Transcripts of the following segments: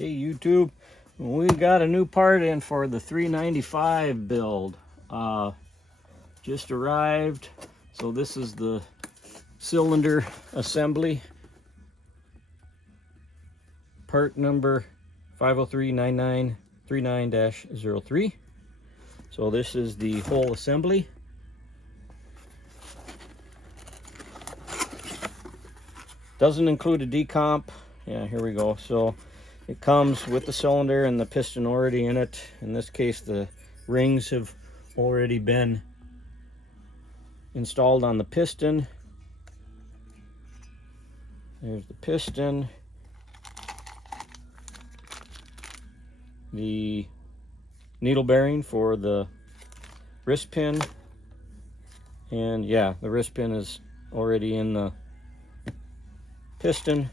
Hey YouTube, we got a new part in for the 395 build. Just arrived. So this is the cylinder assembly. Part number 5039939-03. So this is the whole assembly. Doesn't include a decomp. Yeah, here we go. So it comes with the cylinder and the piston already in it. In this case, the rings have already been installed on the piston. There's the piston. The needle bearing for the wrist pin. And yeah, the wrist pin is already in the piston.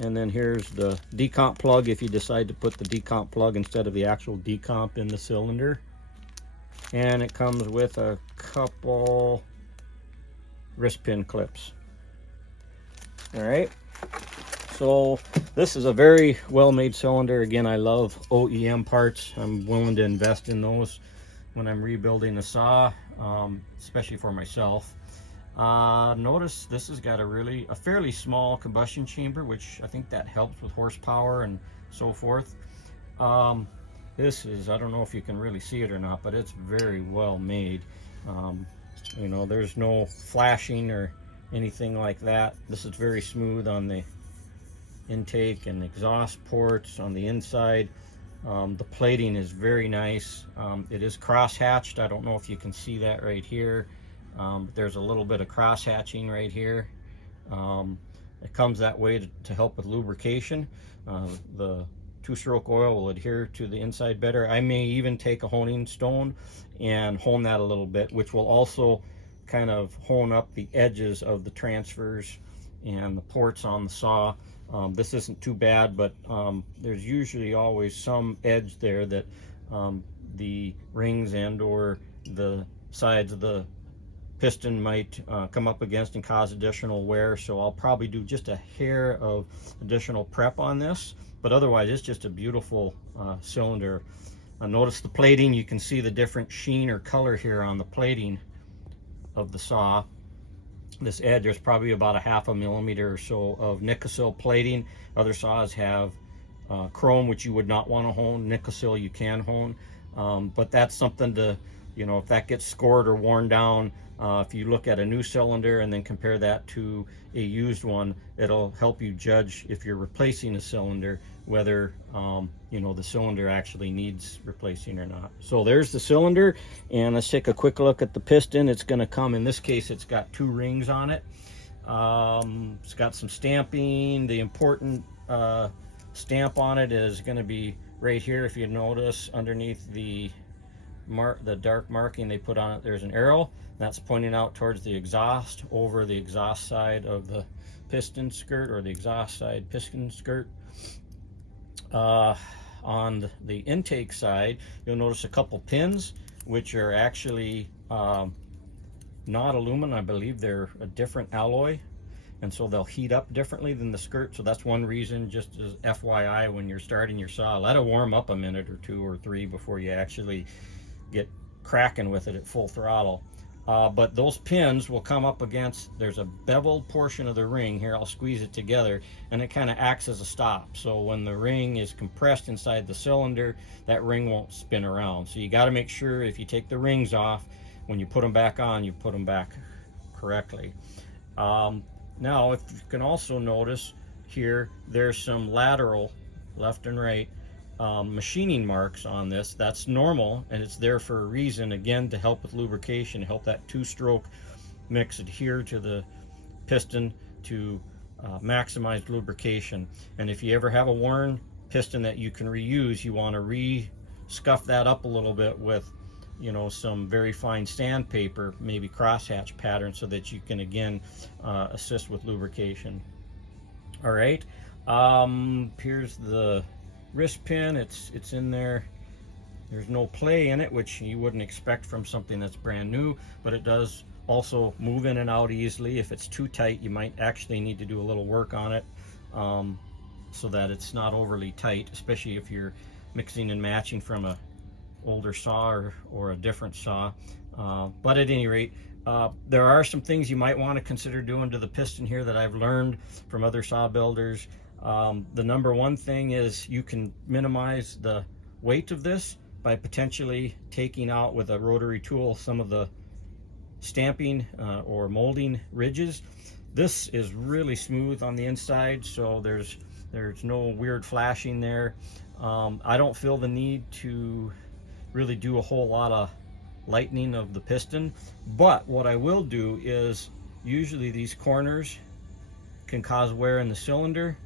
And then here's the decomp plug if you decide to put the decomp plug instead of the actual decomp in the cylinder. And it comes with a couple wrist pin clips. All right, so this is a very well made cylinder. Again, I love OEM parts. I'm willing to invest in those when I'm rebuilding a saw, especially for myself. Notice this has got a fairly small combustion chamber, which I think that helps with horsepower and so forth. This is, I don't know if you can really see it or not, but it's very well made. You know, there's no flashing or anything like that. This is very smooth on the intake and exhaust ports on the inside. The plating is very nice. It is cross hatched. I don't know if you can see that right here. There's a little bit of cross hatching right here. It comes that way to help with lubrication. The two-stroke oil will adhere to the inside better. I may even take a honing stone and hone that a little bit, which will also kind of hone up the edges of the transfers and the ports on the saw. This isn't too bad, but there's usually always some edge there that the rings and or the sides of the piston might come up against and cause additional wear. So I'll probably do just a hair of additional prep on this, but otherwise it's just a beautiful cylinder. Notice the plating. You can see the different sheen or color here on the plating of the saw. This edge, there's probably about a 1/2 millimeter or so of Nicosil plating. Other saws have chrome, which you would not want to hone. Nicosil you can hone, but that's something to, you know, if that gets scored or worn down, if you look at a new cylinder and then compare that to a used one, it'll help you judge if you're replacing a cylinder, whether you know, the cylinder actually needs replacing or not. So there's the cylinder, and let's take a quick look at the piston. It's going to come, in this case, it's got 2 rings on it. It's got some stamping. The important stamp on it is going to be right here. If you notice underneath the dark marking they put on it, there's an arrow that's pointing out towards the exhaust, over the exhaust side of the piston skirt, or the exhaust side piston skirt. On the intake side, you'll notice a couple pins, which are actually not aluminum. I believe they're a different alloy, and so they'll heat up differently than the skirt. So that's one reason, just as FYI, when you're starting your saw, let it warm up a minute or 2 or 3 before you actually get cracking with it at full throttle. But those pins will come up against, there's a beveled portion of the ring here. I'll squeeze it together, and it kind of acts as a stop. So when the ring is compressed inside the cylinder, that ring won't spin around. So you got to make sure, if you take the rings off, when you put them back on, you put them back correctly. Now, if you can also notice here, there's some lateral, left and right, machining marks on this. That's normal, and it's there for a reason, again, to help with lubrication, help that 2-stroke mix adhere to the piston to maximize lubrication. And if you ever have a worn piston that you can reuse, you want to scuff that up a little bit with, you know, some very fine sandpaper, maybe crosshatch pattern, so that you can again assist with lubrication. All right, here's the wrist pin. It's in there. There's no play in it, which you wouldn't expect from something that's brand new, but it does also move in and out easily. If it's too tight, you might actually need to do a little work on it. so that it's not overly tight, especially if you're mixing and matching from a older saw or a different saw. But at any rate, there are some things you might want to consider doing to the piston here that I've learned from other saw builders. The number one thing is you can minimize the weight of this by potentially taking out with a rotary tool some of the stamping or molding ridges. This is really smooth on the inside, so there's no weird flashing there. I don't feel the need to really do a whole lot of lightening of the piston, but what I will do is, usually these corners can cause wear in the cylinder.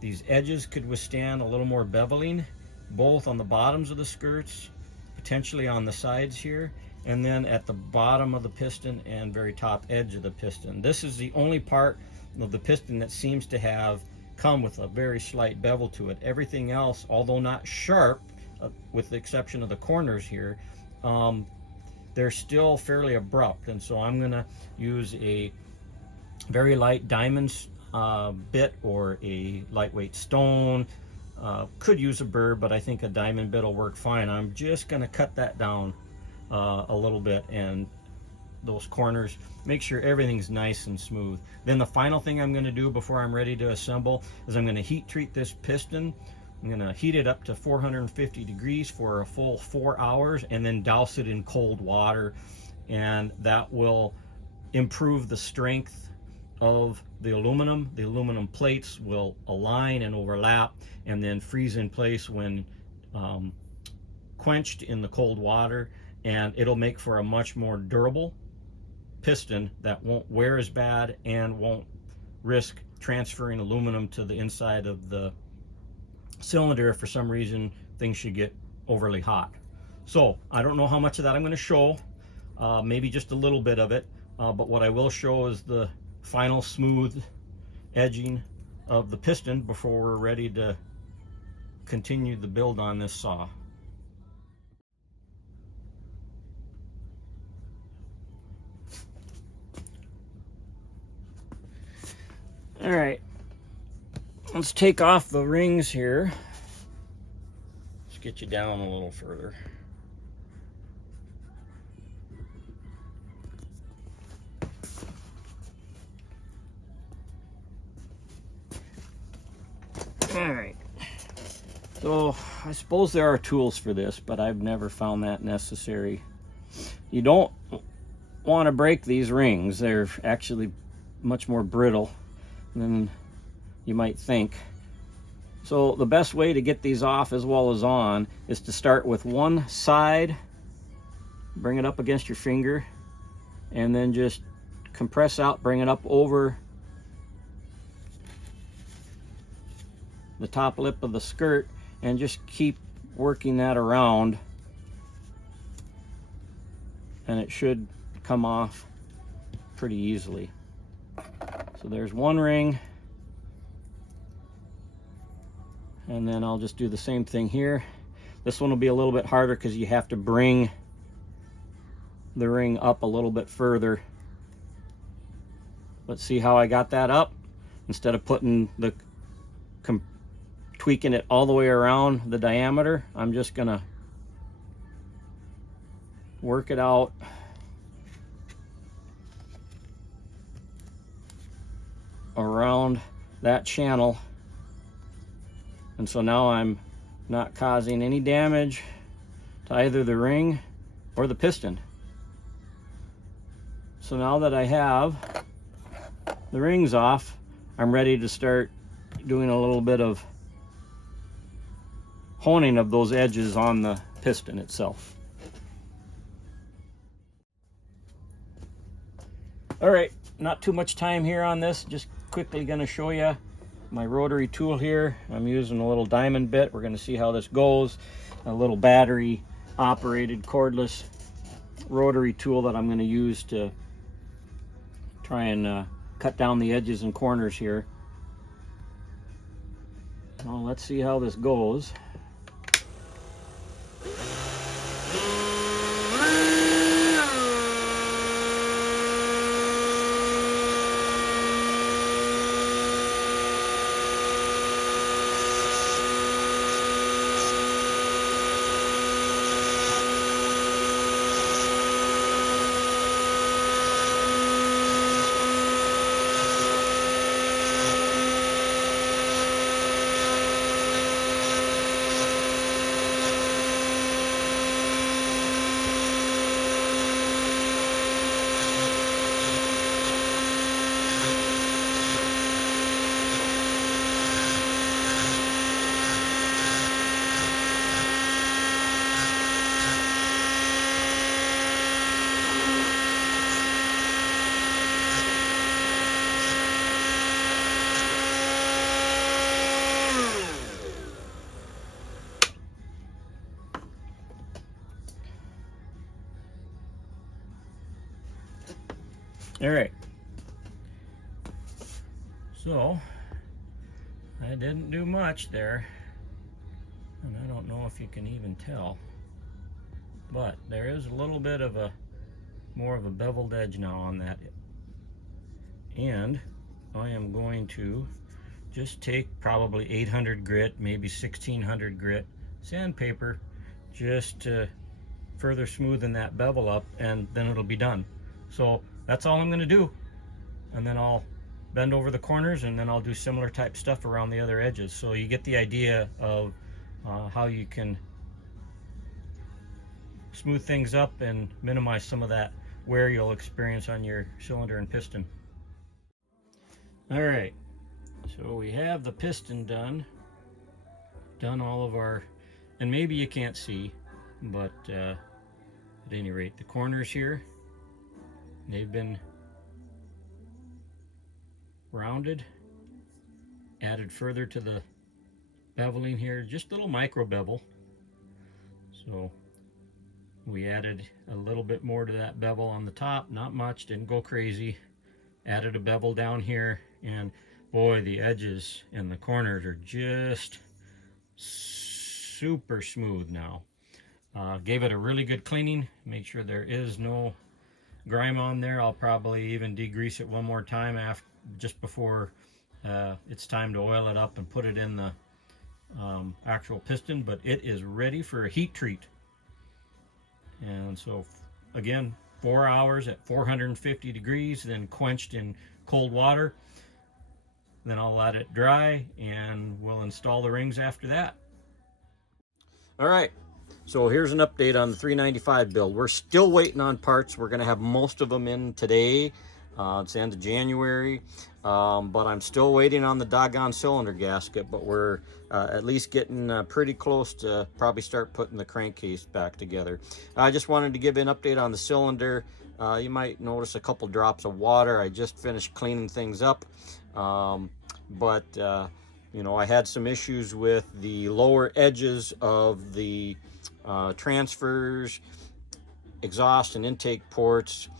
These edges could withstand a little more beveling, both on the bottoms of the skirts, potentially on the sides here, and then at the bottom of the piston and very top edge of the piston. This is the only part of the piston that seems to have come with a very slight bevel to it. Everything else, although not sharp, with the exception of the corners here, they're still fairly abrupt. And so I'm gonna use a very light diamonds bit or a lightweight stone. Could use a burr, but I think a diamond bit will work fine. I'm just gonna cut that down a little bit, and those corners, make sure everything's nice and smooth. Then the final thing I'm going to do before I'm ready to assemble is I'm going to heat treat this piston. I'm going to heat it up to 450 degrees for a full 4 hours and then douse it in cold water, and that will improve the strength of the aluminum. The aluminum plates will align and overlap and then freeze in place when quenched in the cold water, and it'll make for a much more durable piston that won't wear as bad and won't risk transferring aluminum to the inside of the cylinder if for some reason things should get overly hot. So I don't know how much of that I'm going to show, maybe just a little bit of it, but what I will show is the final smooth edging of the piston before we're ready to continue the build on this saw. All right, let's take off the rings here. Let's get you down a little further. All right, so I suppose there are tools for this, but I've never found that necessary. You don't want to break these rings. They're actually much more brittle than you might think. So the best way to get these off as well as on is to start with one side, bring it up against your finger, and then just compress out, bring it up over the top lip of the skirt, and just keep working that around, and it should come off pretty easily. So there's one ring, and then I'll just do the same thing here. This one will be a little bit harder because you have to bring the ring up a little bit further. But see how I got that up? Instead of putting the tweaking it all the way around the diameter, I'm just gonna work it out around that channel, and so now I'm not causing any damage to either the ring or the piston. So now that I have the rings off, I'm ready to start doing a little bit of honing of those edges on the piston itself. All right, not too much time here on this, just quickly going to show you my rotary tool here. I'm using a little diamond bit. We're going to see how this goes. A little battery operated cordless rotary tool that I'm going to use to try and cut down the edges and corners here. So let's see how this goes. All right, so I didn't do much there, and I don't know if you can even tell, but there is a little bit of a more of a beveled edge now on that, and I am going to just take probably 800 grit, maybe 1600 grit sandpaper, just to further smoothen that bevel up, and then it'll be done. So that's all I'm going to do, and then I'll bend over the corners, and then I'll do similar type stuff around the other edges, so you get the idea of how you can smooth things up and minimize some of that wear you'll experience on your cylinder and piston. All right, so we have the piston done all of our, and maybe you can't see, but at any rate, the corners here, they've been rounded, added further to the beveling here, just a little micro bevel. So we added a little bit more to that bevel on the top, not much, didn't go crazy. Added a bevel down here, and boy, the edges and the corners are just super smooth now. Gave it a really good cleaning, make sure there is no grime on there. I'll probably even degrease it one more time just before it's time to oil it up and put it in the actual piston, but it is ready for a heat treat. And so again, 4 hours at 450 degrees, then quenched in cold water. Then I'll let it dry, and we'll install the rings after that. All right, so here's an update on the 395 build. We're still waiting on parts. We're gonna have most of them in today. It's the end of January, but I'm still waiting on the doggone cylinder gasket, but we're at least getting pretty close to probably start putting the crankcase back together. I just wanted to give you an update on the cylinder. You might notice a couple drops of water. I just finished cleaning things up, but you know, I had some issues with the lower edges of the transfers, exhaust and intake ports.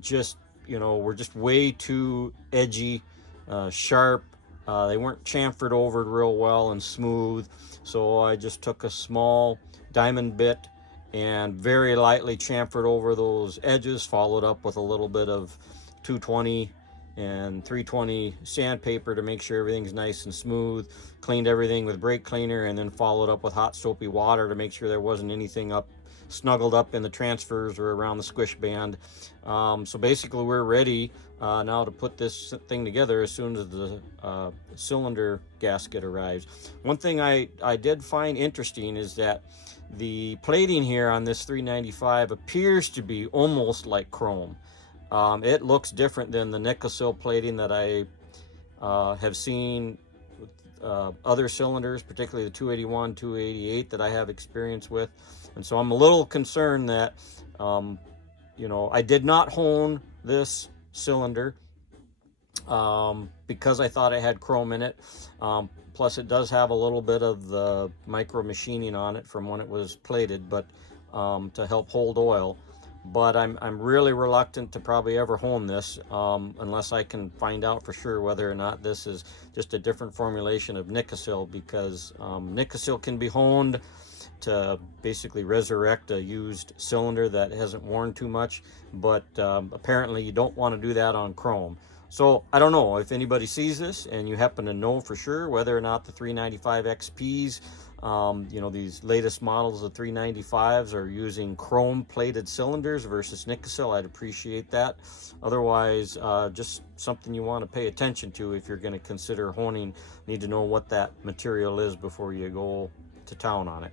Just, you know, were just way too edgy, sharp. They weren't chamfered over real well and smooth. So I just took a small diamond bit and very lightly chamfered over those edges, followed up with a little bit of 220 and 320 sandpaper to make sure everything's nice and smooth. Cleaned everything with brake cleaner, and then followed up with hot soapy water to make sure there wasn't anything snuggled up in the transfers or around the squish band. So basically we're ready now to put this thing together as soon as the cylinder gasket arrives. One thing I did find interesting is that the plating here on this 395 appears to be almost like chrome. It looks different than the Nickel plating that I have seen with other cylinders, particularly the 281, 288 that I have experience with. And so I'm a little concerned that, you know, I did not hone this cylinder because I thought it had chrome in it. Plus it does have a little bit of the micro machining on it from when it was plated, but to help hold oil. But I'm really reluctant to probably ever hone this unless I can find out for sure whether or not this is just a different formulation of Nickel, because Nickel can be honed to basically resurrect a used cylinder that hasn't worn too much, but apparently you don't want to do that on chrome. So I don't know if anybody sees this and you happen to know for sure whether or not the 395 XPs, you know, these latest models of 395s are using chrome plated cylinders versus Nickel, I'd appreciate that. Otherwise, just something you want to pay attention to if you're going to consider honing. Need to know what that material is before you go to town on it.